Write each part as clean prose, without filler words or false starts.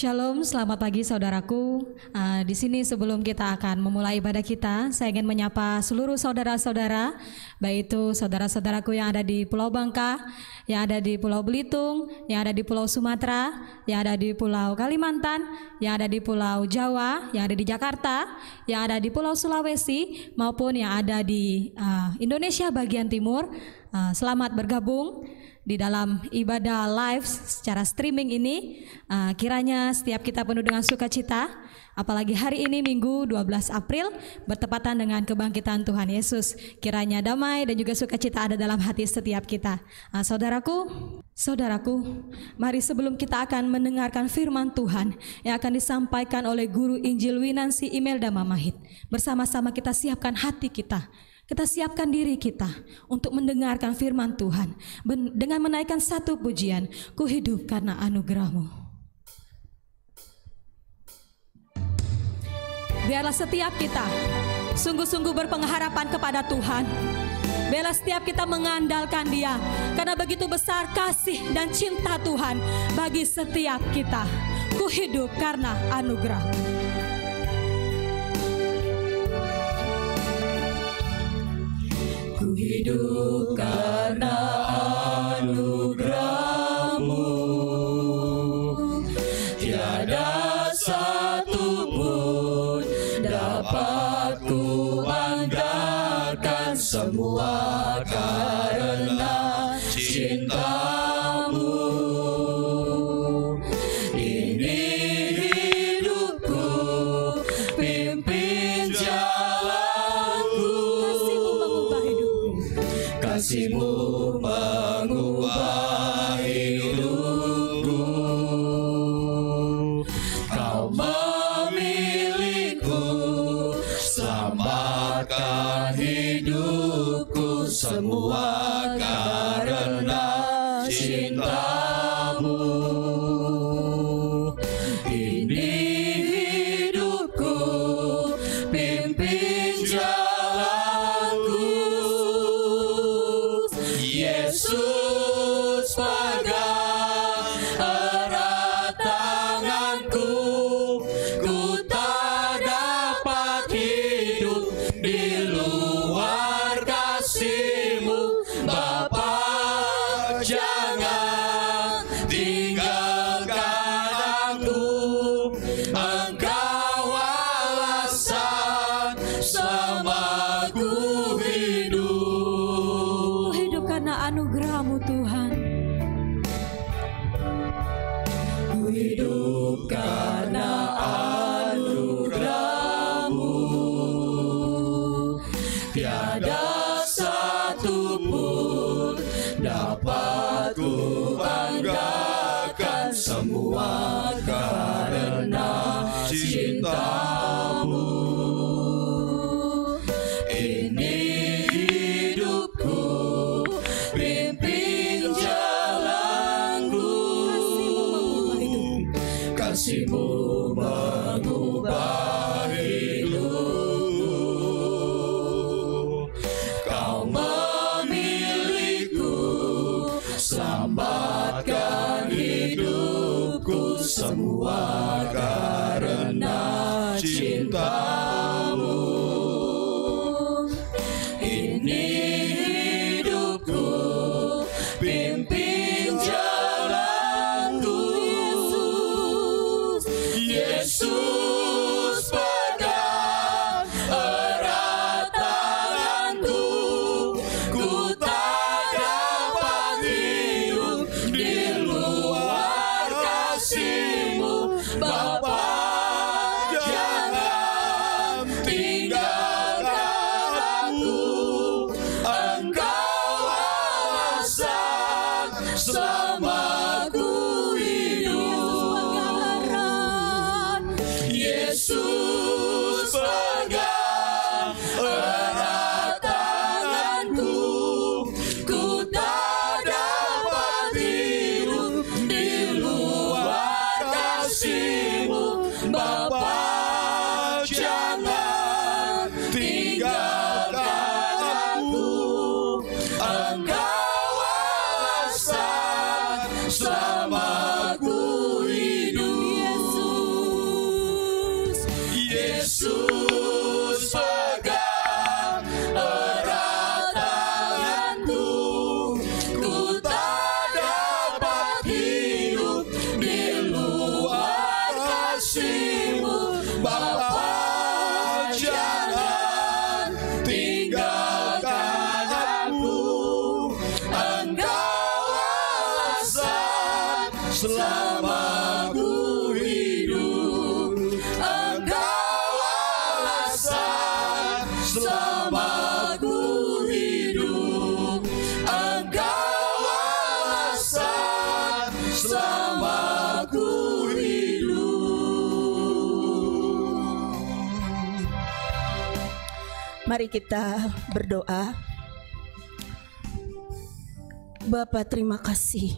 Shalom, selamat pagi saudaraku. Di sini sebelum kita akan memulai ibadah kita, saya ingin menyapa seluruh saudara-saudara, baik itu saudara-saudaraku yang ada di Pulau Bangka, yang ada di Pulau Belitung, yang ada di Pulau Sumatera, yang ada di Pulau Kalimantan, yang ada di Pulau Jawa, yang ada di Jakarta, yang ada di Pulau Sulawesi, maupun yang ada di Indonesia bagian timur. Selamat bergabung di dalam ibadah live secara streaming ini. Kiranya setiap kita penuh dengan sukacita, apalagi hari ini Minggu 12 April bertepatan dengan kebangkitan Tuhan Yesus. Kiranya damai dan juga sukacita ada dalam hati setiap kita. Saudaraku, mari sebelum kita akan mendengarkan firman Tuhan yang akan disampaikan oleh Guru Injil Winansi Imelda Mamahit, bersama-sama kita siapkan hati kita. Kita siapkan diri kita untuk mendengarkan firman Tuhan dengan menaikkan satu pujian, ku hidup karena anugerah-Mu. Biarlah setiap kita sungguh-sungguh berpengharapan kepada Tuhan. Biarlah setiap kita mengandalkan Dia, karena begitu besar kasih dan cinta Tuhan bagi setiap kita. Ku hidup karena anugerah-Mu. Ku hidup karena anugerah-Mu, tiada satu pun dapat ku andalkan, semua karena cinta-Mu. Ini hidupku, pimpin jalanku, kasih-Mu mengubah hidupku. Kau memilihku, selamatkan hidupku, semua karena cinta-Mu. Ini hidupku, pimpin jalanku. Yesus pegang erat tanganku, ku tak dapat hidup di luar kasih-Mu. Bapa, jangan tinggalkan aku, Engkau alasan selamaku hidup. Ku hidup karena anugerah-Mu Tuhan. Ku hidup karena anugerah-Mu, tiada satu pun dapat ku banggakan, semua karena cinta-Mu. Ini hidupku, pimpin jalanku, kasih-Mu mengubah hidupku. Kau memilihku, selamatkan hidupku, semua karena cinta-Mu. Ini hidupku, pimpin jalanku. Yesus pegang erat tanganku, ku tak dapat hidup di luar kasih-Mu. tinggalkan aku. Engkau alasan selama ku hidup. Engkau alasan selama ku hidup. Engkau alasan selama ku hidup. Mari kita berdoa. Bapa, terima kasih.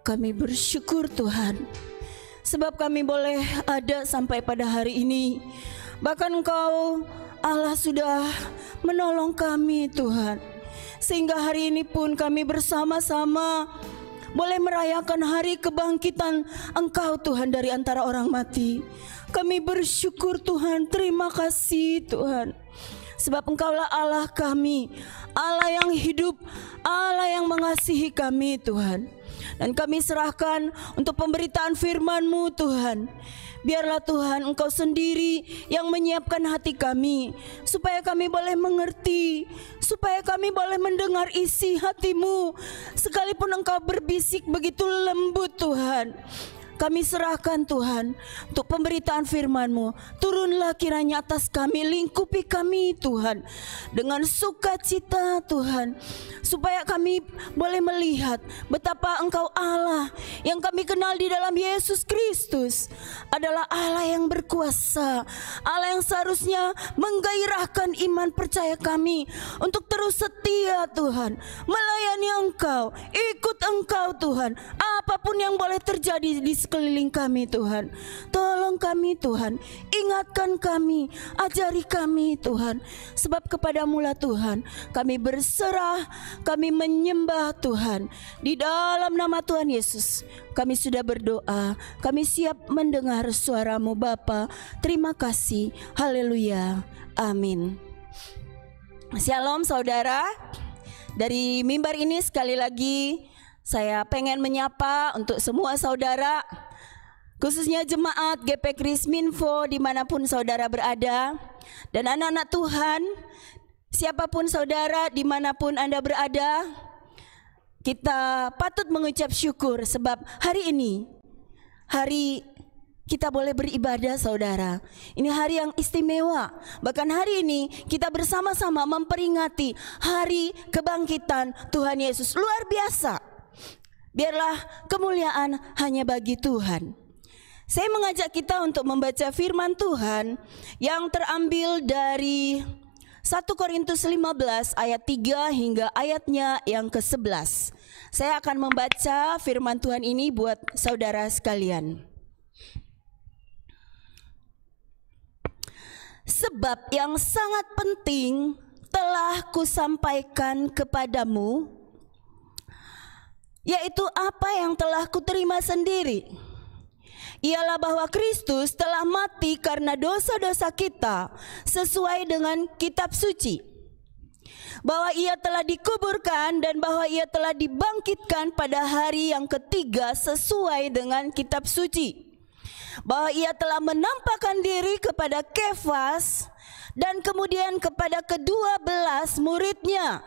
Kami bersyukur Tuhan, sebab kami boleh ada sampai pada hari ini. Bahkan Engkau Allah sudah menolong kami Tuhan, sehingga hari ini pun kami bersama-sama boleh merayakan hari kebangkitan Engkau Tuhan dari antara orang mati. Kami bersyukur Tuhan, terima kasih Tuhan, sebab Engkaulah Allah kami, Allah yang hidup, Allah yang mengasihi kami Tuhan. Dan kami serahkan untuk pemberitaan firman-Mu Tuhan. Biarlah Tuhan Engkau sendiri yang menyiapkan hati kami, supaya kami boleh mengerti, supaya kami boleh mendengar isi hati-Mu. Sekalipun Engkau berbisik begitu lembut Tuhan, kami serahkan Tuhan untuk pemberitaan firman-Mu. Turunlah kiranya atas kami, lingkupi kami Tuhan dengan sukacita Tuhan, supaya kami boleh melihat betapa Engkau Allah yang kami kenal di dalam Yesus Kristus adalah Allah yang berkuasa, Allah yang seharusnya menggairahkan iman percaya kami untuk terus setia Tuhan, melayani Engkau, ikut Engkau Tuhan, apapun yang boleh terjadi di sekeliling kami Tuhan. Tolong kami Tuhan, ingatkan kami, ajari kami Tuhan, sebab kepadamu-lah Tuhan kami berserah, kami menyembah Tuhan. Di dalam nama Tuhan Yesus kami sudah berdoa, kami siap mendengar suara-Mu Bapa. Terima kasih, haleluya, amin. Shalom saudara. Dari mimbar ini sekali lagi saya pengen menyapa untuk semua saudara, khususnya jemaat GP Krisminfo dimanapun saudara berada, dan anak-anak Tuhan, siapapun saudara dimanapun Anda berada. Kita patut mengucap syukur sebab hari ini, hari kita boleh beribadah saudara. Ini hari yang istimewa. Bahkan hari ini kita bersama-sama memperingati hari kebangkitan Tuhan Yesus. Luar biasa. Biarlah kemuliaan hanya bagi Tuhan. Saya mengajak kita untuk membaca firman Tuhan yang terambil dari 1 Korintus 15 ayat 3 hingga ayatnya yang ke-11. Saya akan membaca firman Tuhan ini buat saudara sekalian. Sebab yang sangat penting telah kusampaikan kepadamu, yaitu apa yang telah kuterima sendiri, ialah bahwa Kristus telah mati karena dosa-dosa kita sesuai dengan kitab suci, bahwa Ia telah dikuburkan dan bahwa Ia telah dibangkitkan pada hari yang ketiga sesuai dengan kitab suci, bahwa Ia telah menampakkan diri kepada Kefas dan kemudian kepada ke-12 muridnya.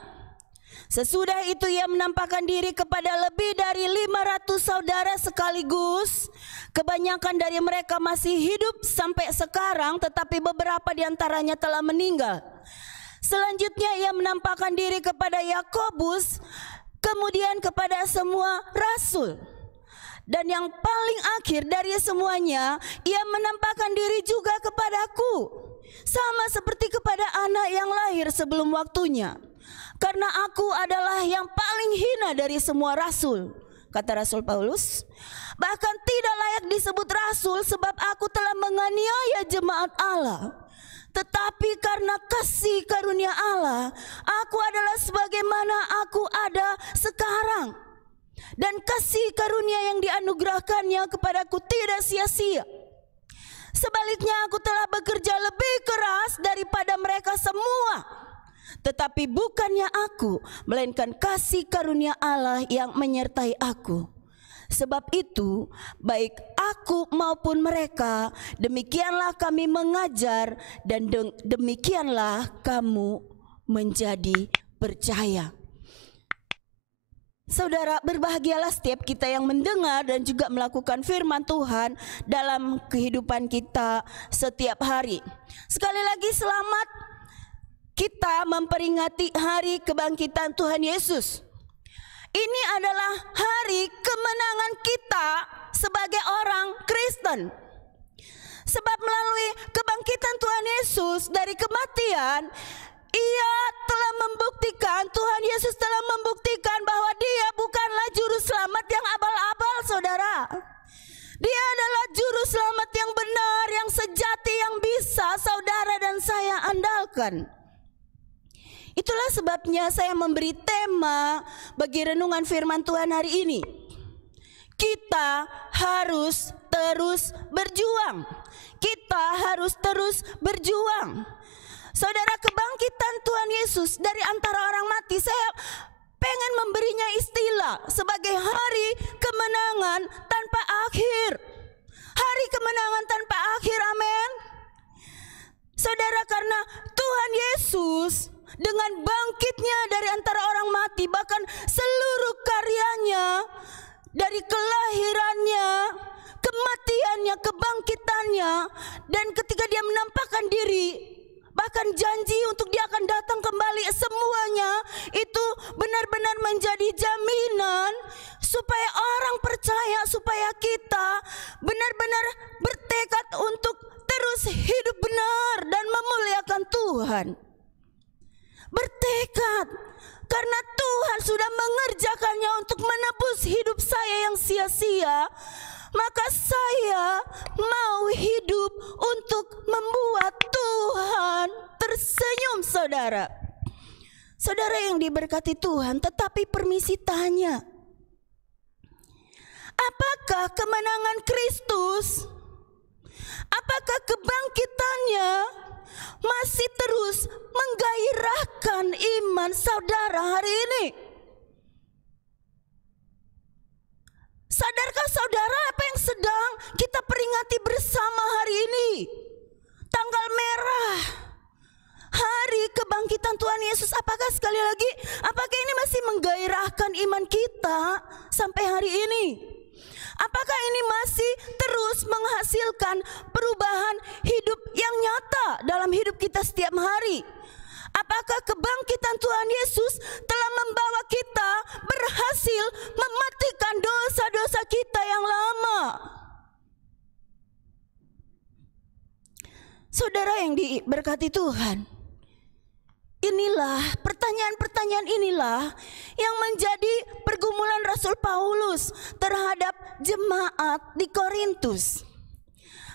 Sesudah itu Ia menampakkan diri kepada lebih dari 500 saudara sekaligus. Kebanyakan dari mereka masih hidup sampai sekarang, tetapi beberapa di antaranya telah meninggal. Selanjutnya Ia menampakkan diri kepada Yakobus, kemudian kepada semua rasul. Dan yang paling akhir dari semuanya, Ia menampakkan diri juga kepadaku, sama seperti kepada anak yang lahir sebelum waktunya. Karena aku adalah yang paling hina dari semua rasul, kata Rasul Paulus. Bahkan tidak layak disebut rasul sebab aku telah menganiaya jemaat Allah. Tetapi karena kasih karunia Allah, aku adalah sebagaimana aku ada sekarang. Dan kasih karunia yang dianugerahkannya kepadaku tidak sia-sia. Sebaliknya aku telah bekerja lebih keras daripada mereka semua. Tetapi bukannya aku, melainkan kasih karunia Allah yang menyertai aku. Sebab itu, baik aku maupun mereka, demikianlah kami mengajar dan demikianlah kamu menjadi percaya. Saudara, berbahagialah setiap kita yang mendengar dan juga melakukan firman Tuhan dalam kehidupan kita setiap hari. Sekali lagi selamat kita memperingati hari kebangkitan Tuhan Yesus. Ini adalah hari kemenangan kita sebagai orang Kristen. Sebab melalui kebangkitan Tuhan Yesus dari kematian, Ia telah membuktikan, Tuhan Yesus telah membuktikan bahwa Dia bukanlah juru selamat yang abal-abal, saudara. Dia adalah juru selamat yang benar, yang sejati, yang bisa saudara dan saya andalkan. Itulah sebabnya saya memberi tema bagi renungan firman Tuhan hari ini. Kita harus terus berjuang. Kita harus terus berjuang. Saudara, kebangkitan Tuhan Yesus dari antara orang mati, saya pengen memberinya istilah sebagai hari kemenangan tanpa akhir. Hari kemenangan tanpa akhir, amin. Saudara, karena Tuhan Yesus dengan bangkitnya dari antara orang mati, bahkan seluruh karyanya, dari kelahirannya, kematiannya, kebangkitannya, dan ketika Dia menampakkan diri, bahkan janji untuk Dia akan datang kembali, semuanya itu benar-benar menjadi jaminan supaya orang percaya, supaya kita benar-benar bertekad untuk terus hidup benar dan memuliakan Tuhan. Bertekad karena Tuhan sudah mengerjakannya untuk menebus hidup saya yang sia-sia. Maka saya mau hidup untuk membuat Tuhan tersenyum, saudara. Saudara yang diberkati Tuhan, tetapi permisi tanya, apakah kemenangan Kristus, apakah kebangkitannya masih terus menggairahkan iman saudara hari ini? Sadarkah saudara apa yang sedang kita peringati bersama hari ini? Tanggal merah, hari kebangkitan Tuhan Yesus. Apakah sekali lagi, apakah ini masih menggairahkan iman kita sampai hari ini? Apakah ini masih terus menghasilkan perubahan hidup yang nyata dalam hidup kita setiap hari? Apakah kebangkitan Tuhan Yesus telah membawa kita berhasil mematikan dosa-dosa kita yang lama? Saudara yang diberkati Tuhan, inilah pertanyaan-pertanyaan inilah yang menjadi pergumulan Rasul Paulus terhadap jemaat di Korintus.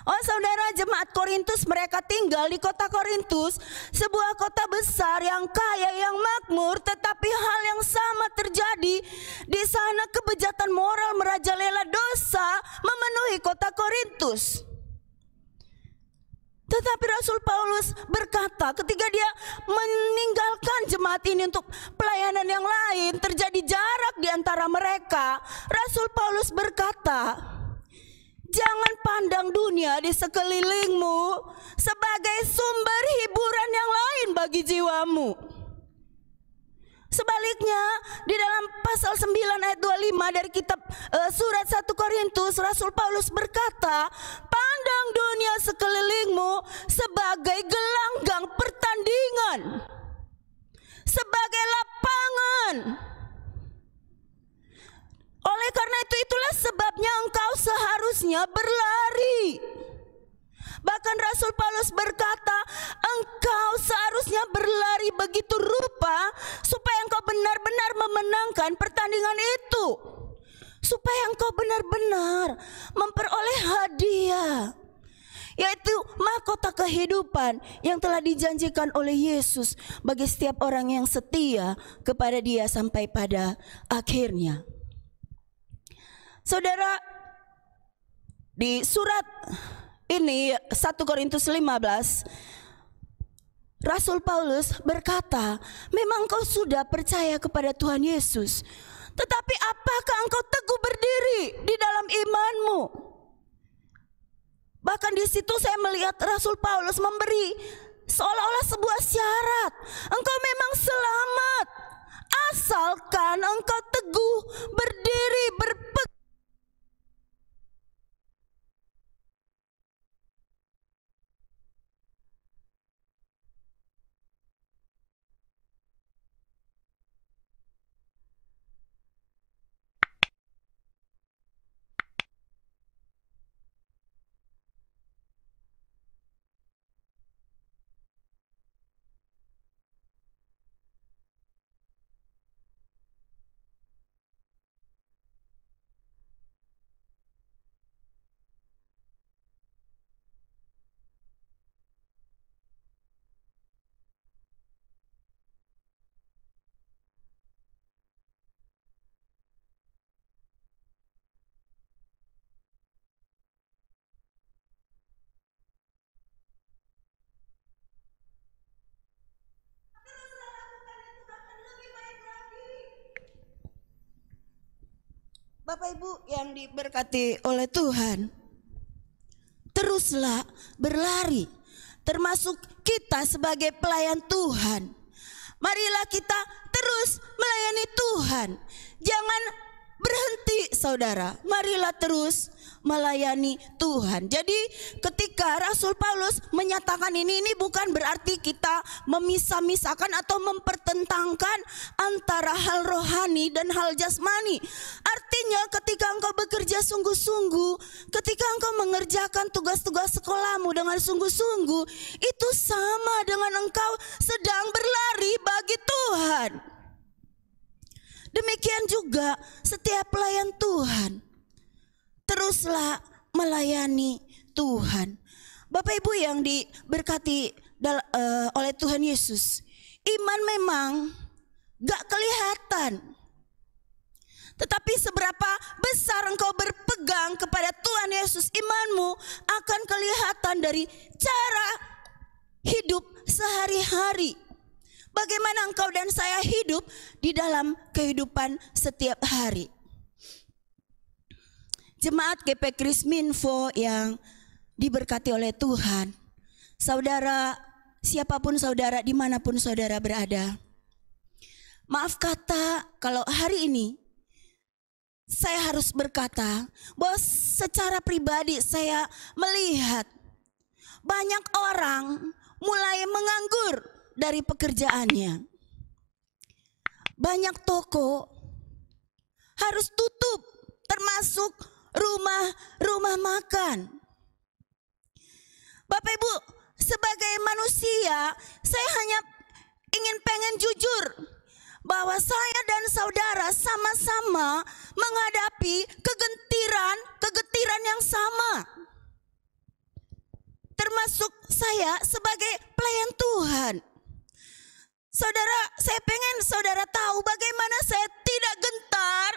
Oh saudara, jemaat Korintus, mereka tinggal di kota Korintus, sebuah kota besar yang kaya, yang makmur, tetapi hal yang sama terjadi di sana. Kebejatan moral merajalela, dosa memenuhi kota Korintus. Tetapi Rasul Paulus berkata, ketika dia meninggalkan jemaat ini untuk pelayanan yang lain, terjadi jarak di antara mereka. Rasul Paulus berkata, jangan pandang dunia di sekelilingmu sebagai sumber hiburan yang lain bagi jiwamu. Sebaliknya, di dalam pasal 9 ayat 25 dari kitab surat 1 Korintus, Rasul Paulus berkata, pandang dunia sekelilingmu sebagai gelanggang pertandingan, sebagai lapangan. Oleh karena itulah sebabnya engkau seharusnya berlari. Bahkan Rasul Paulus berkata, engkau seharusnya berlari begitu rupa supaya engkau benar-benar memenangkan pertandingan itu, supaya engkau benar-benar memperoleh hadiah, yaitu mahkota kehidupan yang telah dijanjikan oleh Yesus bagi setiap orang yang setia kepada Dia sampai pada akhirnya. Saudara, di surat ini 1 Korintus 15, Rasul Paulus berkata, memang engkau sudah percaya kepada Tuhan Yesus, tetapi apakah engkau teguh berdiri di dalam imanmu? Bahkan di situ saya melihat Rasul Paulus memberi seolah-olah sebuah syarat. Engkau memang selamat asalkan engkau teguh berdiri berpegang. Bapak Ibu yang diberkati oleh Tuhan, teruslah berlari, termasuk kita sebagai pelayan Tuhan. Marilah kita terus melayani Tuhan. Jangan berhenti saudara, marilah terus melayani Tuhan. Jadi ketika Rasul Paulus menyatakan ini bukan berarti kita memisah-misahkan atau mempertentangkan antara hal rohani dan hal jasmani. Artinya ketika engkau bekerja sungguh-sungguh, ketika engkau mengerjakan tugas-tugas sekolahmu dengan sungguh-sungguh, itu sama dengan engkau sedang berlari bagi Tuhan. Demikian juga setiap pelayan Tuhan, teruslah melayani Tuhan. Bapak Ibu yang diberkati oleh Tuhan Yesus, iman memang gak kelihatan, tetapi seberapa besar engkau berpegang kepada Tuhan Yesus, imanmu akan kelihatan dari cara hidup sehari-hari. Bagaimana engkau dan saya hidup di dalam kehidupan setiap hari. Jemaat GP Krisminfo yang diberkati oleh Tuhan, saudara, siapapun saudara, dimanapun saudara berada, maaf kata kalau hari ini saya harus berkata bahwa secara pribadi saya melihat banyak orang mulai menganggur dari pekerjaannya. Banyak toko harus tutup, termasuk rumah makan. Bapak Ibu, sebagai manusia, saya hanya pengen jujur bahwa saya dan saudara sama-sama menghadapi kegetiran yang sama. Termasuk saya sebagai pelayan Tuhan. Saudara, saya pengen saudara tahu bagaimana saya tidak gentar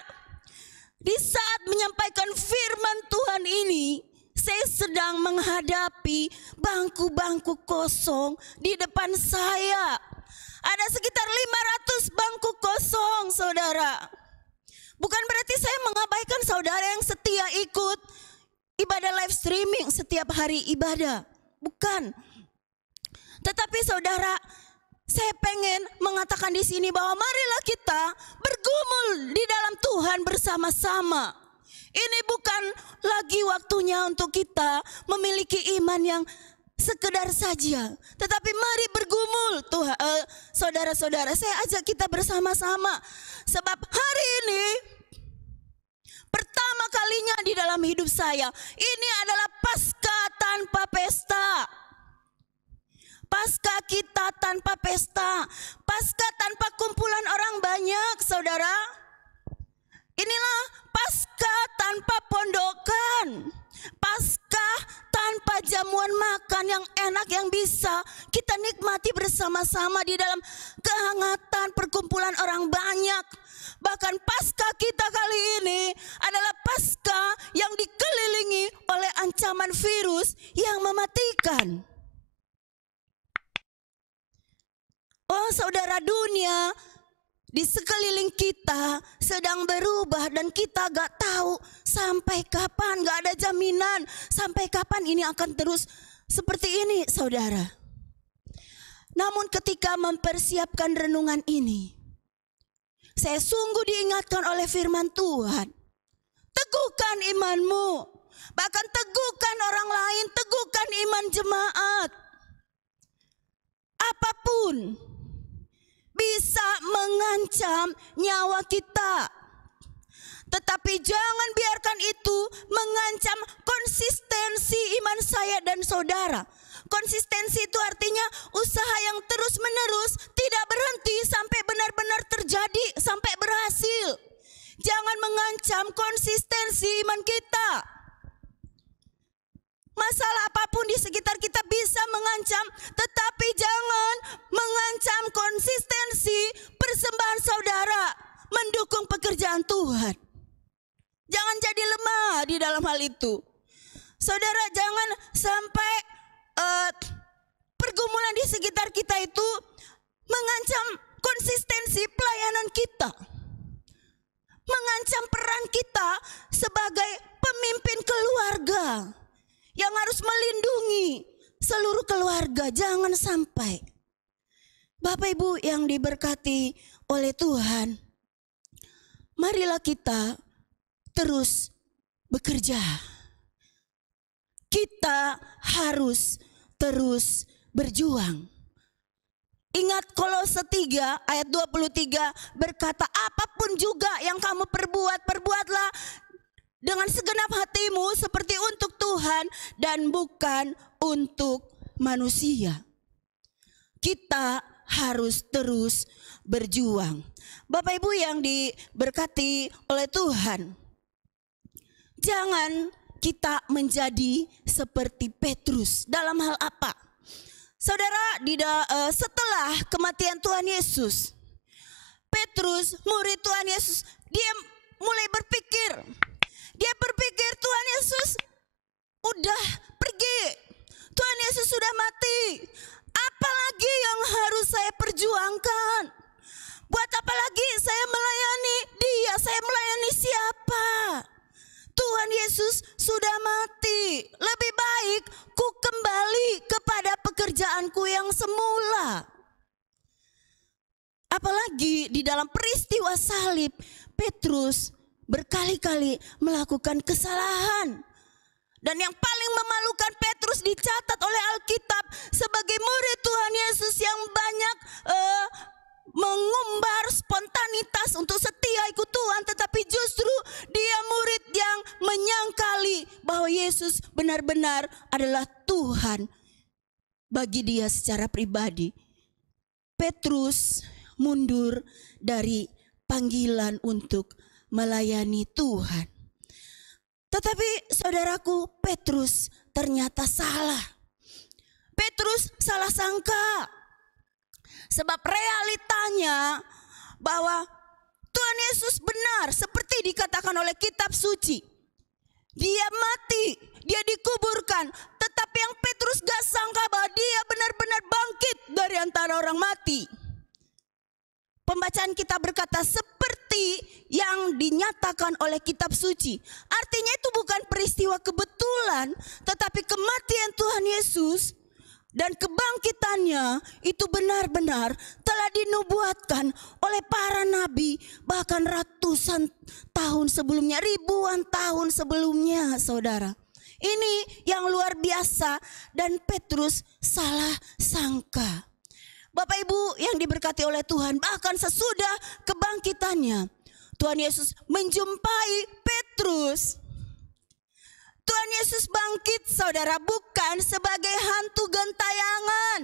di saat menyampaikan firman Tuhan ini. Saya sedang menghadapi bangku-bangku kosong di depan saya. Ada sekitar 500 bangku kosong, saudara. Bukan berarti saya mengabaikan saudara yang setia ikut ibadah live streaming setiap hari ibadah. Bukan. Tetapi saudara, saya pengen mengatakan di sini bahwa marilah kita bergumul di dalam Tuhan bersama-sama. Ini bukan lagi waktunya untuk kita memiliki iman yang sekedar saja, tetapi mari bergumul saudara-saudara. Saya ajak kita bersama-sama, sebab hari ini pertama kalinya di dalam hidup saya, ini adalah Paskah tanpa pesta. Paskah kita tanpa pesta, Paskah tanpa kumpulan orang banyak, saudara. Inilah Paskah tanpa pondokan, Paskah tanpa jamuan makan yang enak yang bisa kita nikmati bersama-sama di dalam kehangatan perkumpulan orang banyak. Bahkan Paskah kita kali ini adalah Paskah yang dikelilingi oleh ancaman virus yang mematikan. Oh saudara, dunia di sekeliling kita sedang berubah dan kita gak tahu sampai kapan, gak ada jaminan sampai kapan ini akan terus seperti ini, saudara. Namun ketika mempersiapkan renungan ini, saya sungguh diingatkan oleh firman Tuhan. Teguhkan imanmu, bahkan teguhkan orang lain, teguhkan iman jemaat. Apapun bisa mengancam nyawa kita, tetapi jangan biarkan itu mengancam konsistensi iman saya dan saudara. Konsistensi itu artinya usaha yang terus menerus, tidak berhenti sampai benar-benar terjadi, sampai berhasil. Jangan mengancam konsistensi iman kita. Masalah apapun di sekitar kita bisa mengancam, tetapi jangan mengancam konsistensi persembahan saudara mendukung pekerjaan Tuhan. Jangan jadi lemah di dalam hal itu. Saudara, jangan sampai pergumulan di sekitar kita itu mengancam konsistensi pelayanan kita, mengancam peran kita sebagai pemimpin keluarga yang harus melindungi seluruh keluarga. Jangan sampai. Bapak Ibu yang diberkati oleh Tuhan, marilah kita terus bekerja. Kita harus terus berjuang. Ingat Kolose 3 ayat 23 berkata, apapun juga yang kamu perbuat, perbuatlah dengan segenap hatimu seperti untuk Tuhan dan bukan untuk manusia. Kita harus terus berjuang. Bapak Ibu yang diberkati oleh Tuhan, jangan kita menjadi seperti Petrus. Dalam hal apa? Saudara, setelah kematian Tuhan Yesus, Petrus, murid Tuhan Yesus, dia mulai berpikir. Dia berpikir Tuhan Yesus udah pergi, Tuhan Yesus sudah mati. Apalagi yang harus saya perjuangkan? Buat apa lagi saya melayani dia? Saya melayani siapa? Tuhan Yesus sudah mati. Lebih baik ku kembali kepada pekerjaanku yang semula. Apalagi di dalam peristiwa salib, Petrus berkali-kali melakukan kesalahan. Dan yang paling memalukan, Petrus dicatat oleh Alkitab sebagai murid Tuhan Yesus yang banyak mengumbar spontanitas untuk setia ikut Tuhan, tetapi justru dia murid yang menyangkali bahwa Yesus benar-benar adalah Tuhan bagi dia secara pribadi. Petrus mundur dari panggilan untuk melayani Tuhan. Tetapi saudaraku, Petrus ternyata salah. Petrus salah sangka. Sebab realitanya bahwa Tuhan Yesus benar seperti dikatakan oleh kitab suci. Dia mati, dia dikuburkan. Tetapi yang Petrus gak sangka bahwa dia benar-benar bangkit dari antara orang mati. Pembacaan kita berkata seperti yang dinyatakan oleh kitab suci. Artinya itu bukan peristiwa kebetulan, tetapi kematian Tuhan Yesus dan kebangkitannya itu benar-benar telah dinubuatkan oleh para nabi, bahkan ratusan tahun sebelumnya, ribuan tahun sebelumnya, saudara. Ini yang luar biasa dan Petrus salah sangka. Bapak Ibu yang diberkati oleh Tuhan, bahkan sesudah kebangkitannya, Tuhan Yesus menjumpai Petrus. Tuhan Yesus bangkit, saudara, bukan sebagai hantu gentayangan.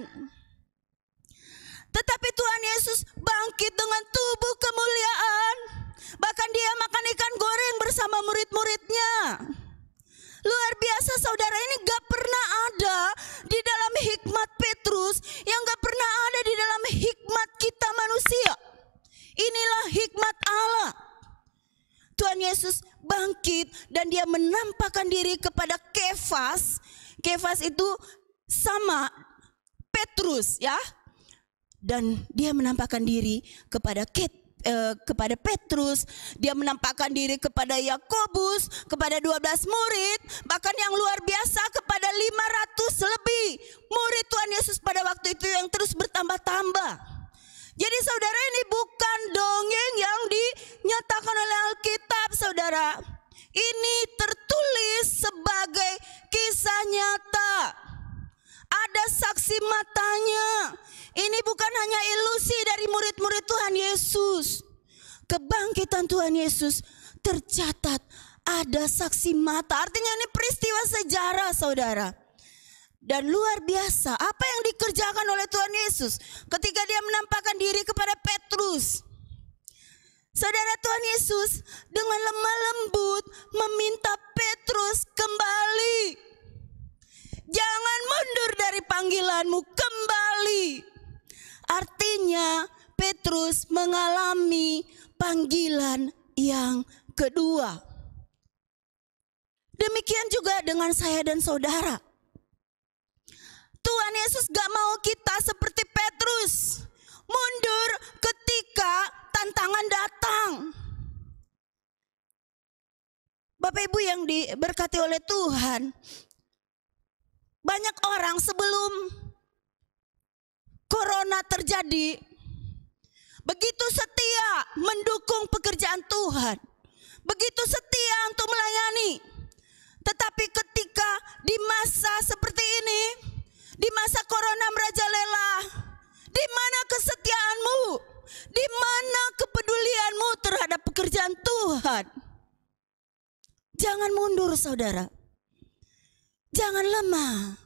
Tetapi Tuhan Yesus bangkit dengan tubuh kemuliaan. Bahkan dia makan ikan goreng bersama murid-muridnya. Luar biasa, saudara, ini gak pernah ada di dalam hikmat Petrus, yang gak pernah ada di dalam hikmat kita manusia. Inilah hikmat Allah. Tuhan Yesus bangkit dan dia menampakkan diri kepada Kefas. Kefas itu sama Petrus, ya. Dan dia menampakkan diri kepada kepada Petrus, dia menampakkan diri kepada Yakobus, kepada 12 murid, bahkan yang luar biasa kepada 500 lebih murid Tuhan Yesus pada waktu itu yang terus bertambah-tambah. Jadi saudara, ini bukan dongeng yang dinyatakan oleh Alkitab, saudara. Ini tertulis sebagai kisah nyata. Ada saksi matanya. Ini bukan hanya ilusi dari murid-murid Tuhan Yesus. Kebangkitan Tuhan Yesus tercatat, ada saksi mata. Artinya ini peristiwa sejarah, saudara. Dan luar biasa apa yang dikerjakan oleh Tuhan Yesus ketika dia menampakkan diri kepada Petrus. Saudara, Tuhan Yesus dengan lemah lembut meminta Petrus kembali. Jangan mundur dari panggilanmu, kembali. Artinya Petrus mengalami panggilan yang kedua. Demikian juga dengan saya dan saudara. Tuhan Yesus gak mau kita seperti Petrus, mundur ketika tantangan datang. Bapak Ibu yang diberkati oleh Tuhan, banyak orang sebelum corona terjadi begitu setia mendukung pekerjaan Tuhan, begitu setia untuk melayani. Tetapi ketika di masa seperti ini, di masa corona merajalela, di mana kesetiaanmu, di mana kepedulianmu terhadap pekerjaan Tuhan? Jangan mundur, saudara. Jangan lemah.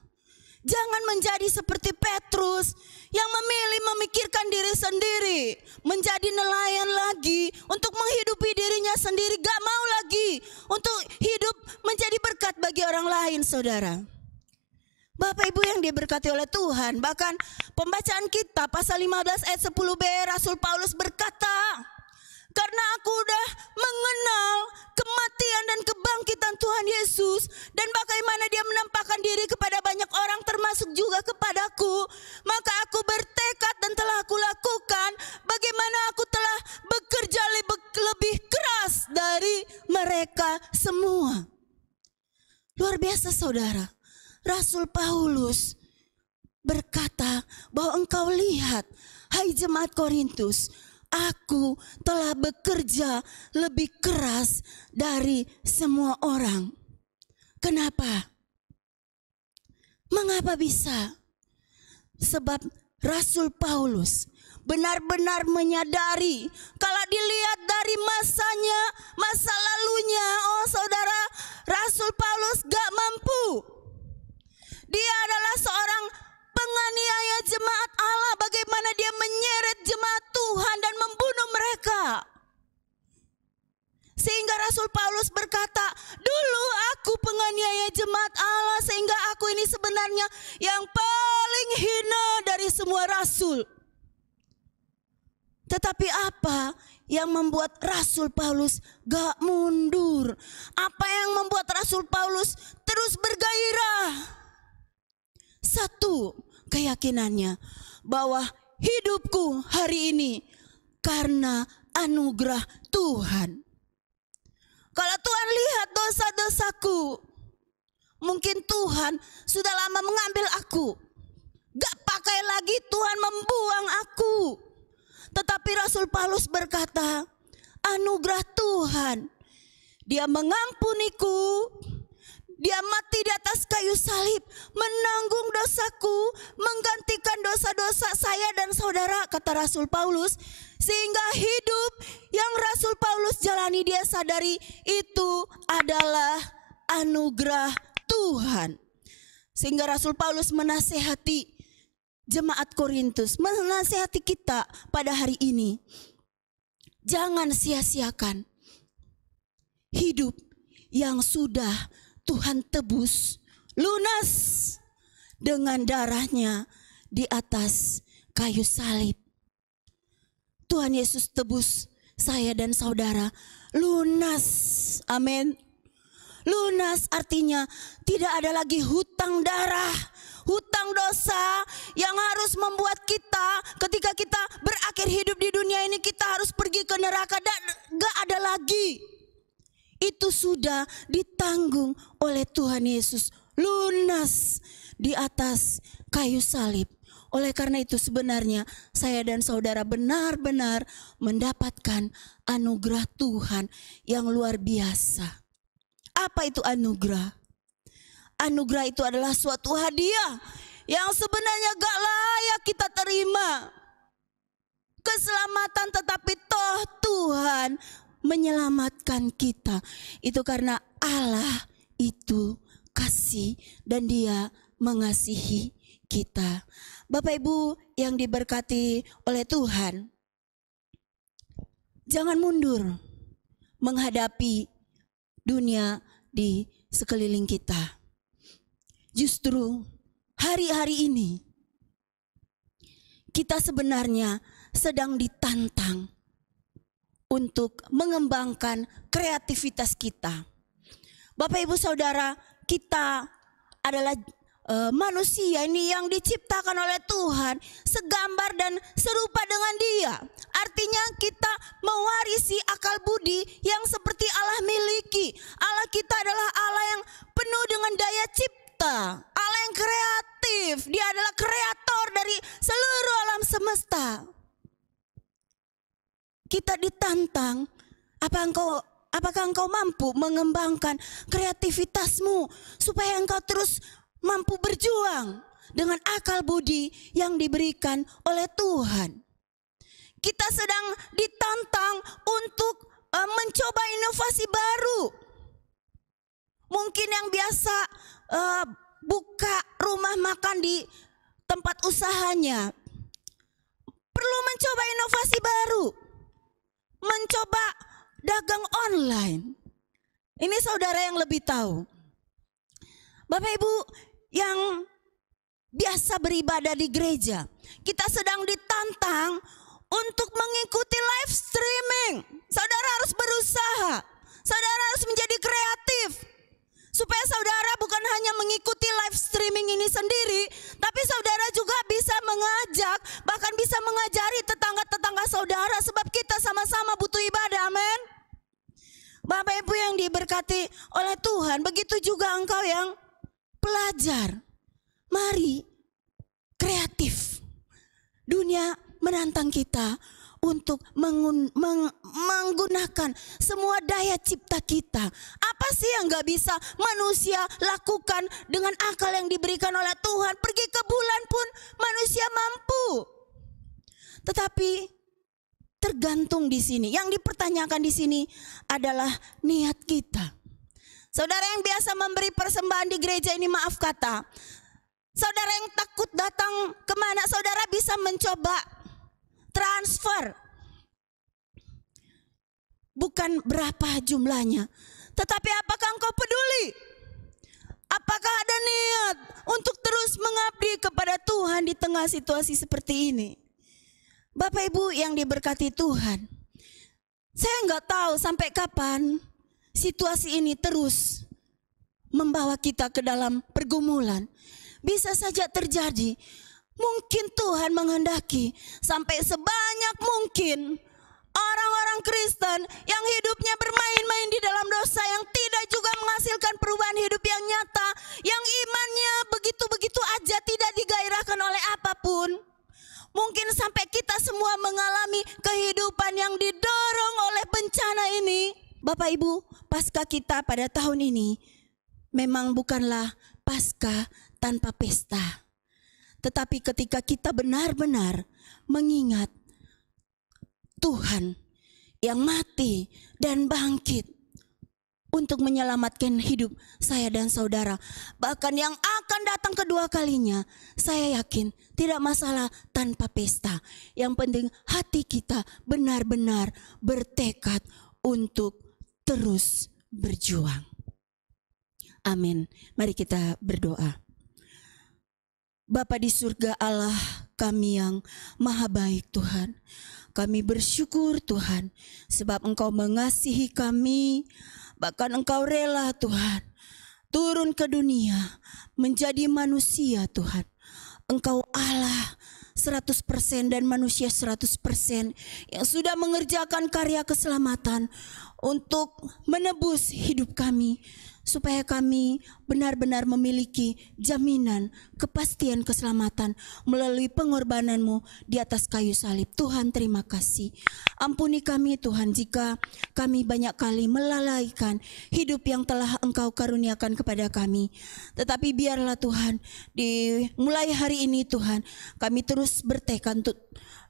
Jangan menjadi seperti Petrus yang memilih memikirkan diri sendiri, menjadi nelayan lagi untuk menghidupi dirinya sendiri, gak mau lagi untuk hidup menjadi berkat bagi orang lain, saudara. Bapak Ibu yang diberkati oleh Tuhan, bahkan pembacaan kita pasal 15 ayat 10b, Rasul Paulus berkata, karena aku udah mengenal kematian dan kebangkitan Tuhan Yesus, dan bagaimana dia menampakkan diri kepada banyak orang termasuk juga kepadaku, maka aku bertekad dan telah aku lakukan bagaimana aku telah bekerja lebih keras dari mereka semua. Luar biasa, saudara. Rasul Paulus berkata bahwa engkau lihat, hai jemaat Korintus, aku telah bekerja lebih keras dari semua orang. Kenapa? Mengapa bisa? Sebab Rasul Paulus benar-benar menyadari, kalau dilihat dari masanya, masa lalunya, oh saudara, Rasul Paulus gak mampu. Dia adalah seorang penganiaya jemaat Allah, bagaimana dia menyeret jemaat Tuhan dan membunuh mereka. Sehingga Rasul Paulus berkata, dulu aku penganiaya jemaat Allah, sehingga aku ini sebenarnya yang paling hina dari semua rasul. Tetapi apa yang membuat Rasul Paulus gak mundur? Apa yang membuat Rasul Paulus terus bergairah? Satu, keyakinannya bahwa hidupku hari ini karena anugerah Tuhan. Kalau Tuhan lihat dosa-dosaku, mungkin Tuhan sudah lama mengambil aku. Gak pakai lagi Tuhan membuang aku. Tetapi Rasul Paulus berkata, anugerah Tuhan, dia mengampuniku. Dia mati di atas kayu salib, menanggung dosaku, menggantikan dosa-dosa saya dan saudara, kata Rasul Paulus. Sehingga hidup yang Rasul Paulus jalani, dia sadari itu adalah anugerah Tuhan. Sehingga Rasul Paulus menasehati jemaat Korintus, menasehati kita pada hari ini. Jangan sia-siakan hidup yang sudah Tuhan tebus lunas dengan darahnya di atas kayu salib. Tuhan Yesus tebus saya dan saudara lunas. Amin. Lunas artinya tidak ada lagi hutang darah, hutang dosa yang harus membuat kita ketika kita berakhir hidup di dunia ini kita kita harus pergi ke neraka dan gak ada lagi. Itu sudah ditanggung oleh Tuhan Yesus, lunas di atas kayu salib. Oleh karena itu sebenarnya saya dan saudara benar-benar mendapatkan anugerah Tuhan yang luar biasa. Apa itu anugerah? Anugerah itu adalah suatu hadiah yang sebenarnya gak layak kita terima. Keselamatan, tetapi toh Tuhan menyelamatkan kita. Itu karena Allah itu kasih dan Dia mengasihi kita. Bapak Ibu yang diberkati oleh Tuhan, jangan mundur menghadapi dunia di sekeliling kita. Justru hari-hari ini kita sebenarnya sedang ditantang untuk mengembangkan kreativitas kita. Bapak Ibu Saudara, kita adalah manusia ini yang diciptakan oleh Tuhan segambar dan serupa dengan Dia. Artinya kita mewarisi akal budi yang seperti Allah miliki. Allah kita adalah Allah yang penuh dengan daya cipta, Allah yang kreatif. Dia adalah kreator dari seluruh alam semesta. Kita ditantang, apakah engkau mampu mengembangkan kreativitasmu supaya engkau terus mampu berjuang dengan akal budi yang diberikan oleh Tuhan. Kita sedang ditantang untuk mencoba inovasi baru. Mungkin yang biasa buka rumah makan di tempat usahanya perlu mencoba inovasi baru, mencoba dagang online. Ini saudara yang lebih tahu. Bapak Ibu yang biasa beribadah di gereja, kita sedang ditantang untuk mengikuti live streaming. Saudara harus berusaha, saudara harus menjadi kreatif, supaya saudara bukan hanya mengikuti live streaming ini sendiri, tapi saudara juga bisa mengajak, bahkan bisa mengajari tetangga-tetangga saudara, sebab kita sama-sama butuh ibadah, amin. Bapak Ibu yang diberkati oleh Tuhan, begitu juga engkau yang pelajar, mari kreatif. Dunia menantang kita untuk menggunakan semua daya cipta kita. Apa sih yang gak bisa manusia lakukan dengan akal yang diberikan oleh Tuhan? Pergi ke bulan pun manusia mampu. Tetapi tergantung di sini. Yang dipertanyakan di sini adalah niat kita. Saudara yang biasa memberi persembahan di gereja ini, maaf kata, saudara yang takut datang kemana, saudara bisa mencoba transfer. Bukan berapa jumlahnya, tetapi apakah engkau peduli? Apakah ada niat untuk terus mengabdi kepada Tuhan di tengah situasi seperti ini? Bapak Ibu yang diberkati Tuhan, saya nggak tahu sampai kapan situasi ini terus membawa kita ke dalam pergumulan. Bisa saja terjadi. Mungkin Tuhan menghendaki sampai sebanyak mungkin orang-orang Kristen yang hidupnya bermain-main di dalam dosa, yang tidak juga menghasilkan perubahan hidup yang nyata, yang imannya begitu-begitu aja tidak digairahkan oleh apapun. Mungkin sampai kita semua mengalami kehidupan yang didorong oleh bencana ini. Bapak Ibu, Paskah kita pada tahun ini memang bukanlah Paskah tanpa pesta. Tetapi ketika kita benar-benar mengingat Tuhan yang mati dan bangkit untuk menyelamatkan hidup saya dan saudara, bahkan yang akan datang kedua kalinya, saya yakin tidak masalah tanpa pesta. Yang penting hati kita benar-benar bertekad untuk terus berjuang. Amin. Mari kita berdoa. Bapa di surga, Allah kami yang maha baik Tuhan, kami bersyukur Tuhan sebab Engkau mengasihi kami, bahkan Engkau rela Tuhan turun ke dunia menjadi manusia Tuhan. Engkau Allah 100% dan manusia 100% yang sudah mengerjakan karya keselamatan untuk menebus hidup kami, supaya kami benar-benar memiliki jaminan kepastian keselamatan melalui pengorbanan-Mu di atas kayu salib. Tuhan, terima kasih. Ampuni kami Tuhan jika kami banyak kali melalaikan hidup yang telah Engkau karuniakan kepada kami. Tetapi biarlah Tuhan, mulai hari ini Tuhan, kami terus bertekad untuk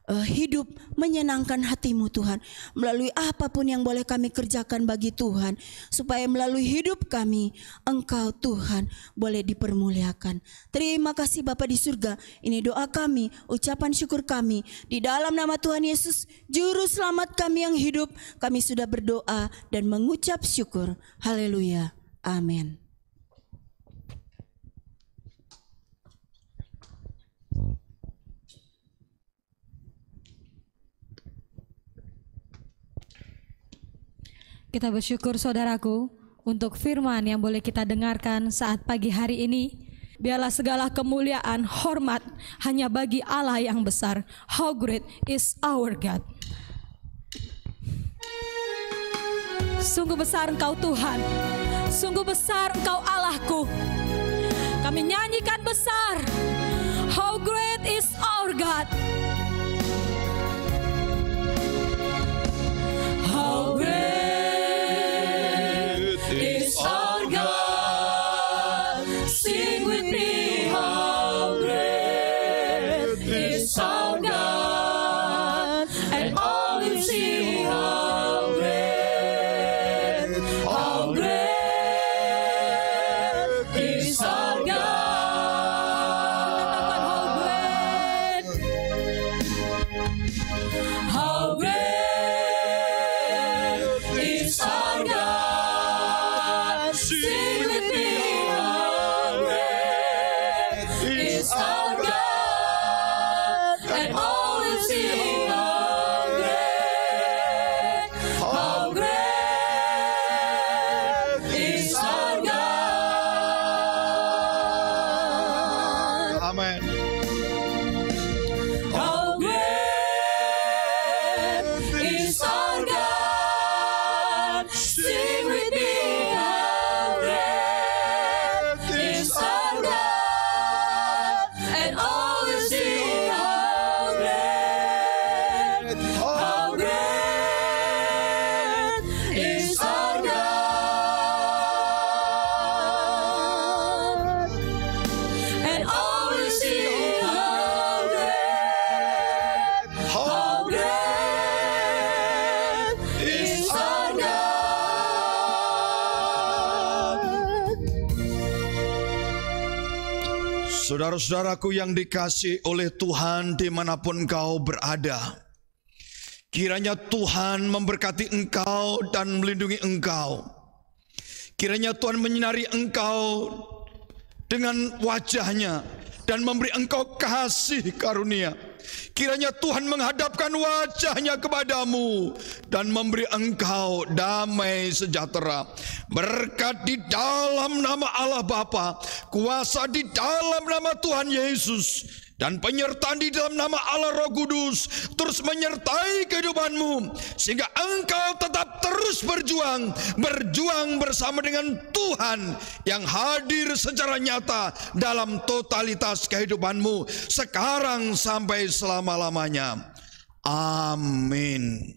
hidup menyenangkan hati-Mu Tuhan, melalui apapun yang boleh kami kerjakan bagi Tuhan, supaya melalui hidup kami Engkau Tuhan boleh dipermuliakan. Terima kasih Bapa di surga. Ini doa kami, ucapan syukur kami, di dalam nama Tuhan Yesus Juru Selamat kami yang hidup. Kami sudah berdoa dan mengucap syukur. Haleluya, amin. Kita bersyukur saudaraku untuk firman yang boleh kita dengarkan saat pagi hari ini. Biarlah segala kemuliaan, hormat hanya bagi Allah yang besar. How great is our God. Sungguh besar Engkau Tuhan, sungguh besar Engkau Allahku. Kami nyanyikan besar. How great is our God. How great is our God. Sing with me, how great is our God. And all will see how great is our God. How great is our God. Sing with me, how great is our God. And all will see how great is our God. Amen. How great is our God. Sing with me, how great is our God. And all will see how great is our God. And all will see how great is our God. Saudara-saudaraku yang dikasihi oleh Tuhan dimanapun engkau berada, kiranya Tuhan memberkati engkau dan melindungi engkau. Kiranya Tuhan menyinari engkau dengan wajahnya dan memberi engkau kasih karunia. Kiranya Tuhan menghadapkan wajahnya kepadamu dan memberi engkau damai sejahtera. Berkat di dalam nama Allah Bapa, kuasa di dalam nama Tuhan Yesus, dan penyertaan di dalam nama Allah Roh Kudus terus menyertai kehidupanmu, sehingga engkau tetap terus berjuang bersama dengan Tuhan yang hadir secara nyata dalam totalitas kehidupanmu sekarang sampai selama-lamanya. Amin.